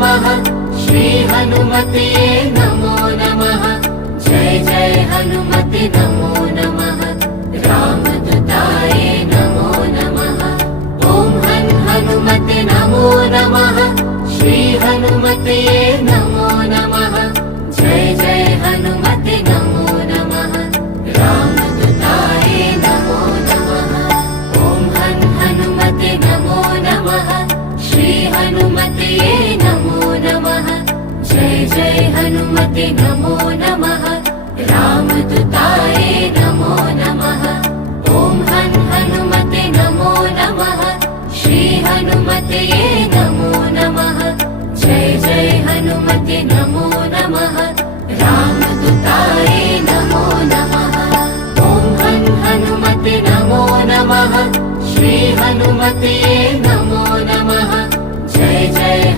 नमः श्री हनुमते नमो नमः जय जय हनुमते नमो नमः रामदूताय नमो नमः ओम हनुमते नमो नमः श्री हनुमते नमो नमः जय जय हनुमते नमो नमः रामदूताय नमो नमः ओम हनुमते नमो नमः श्री हनुमते नमो नमः जय जय हनुमते नमो नमः रामदूताय नमो नमः ओम हनुमते नमो नमः श्री हनुमते नमो नमः जय जय हनुमते नमो नमः रामदूताय नमो नमः ओम हनुमते नमो नमः श्री हनुमते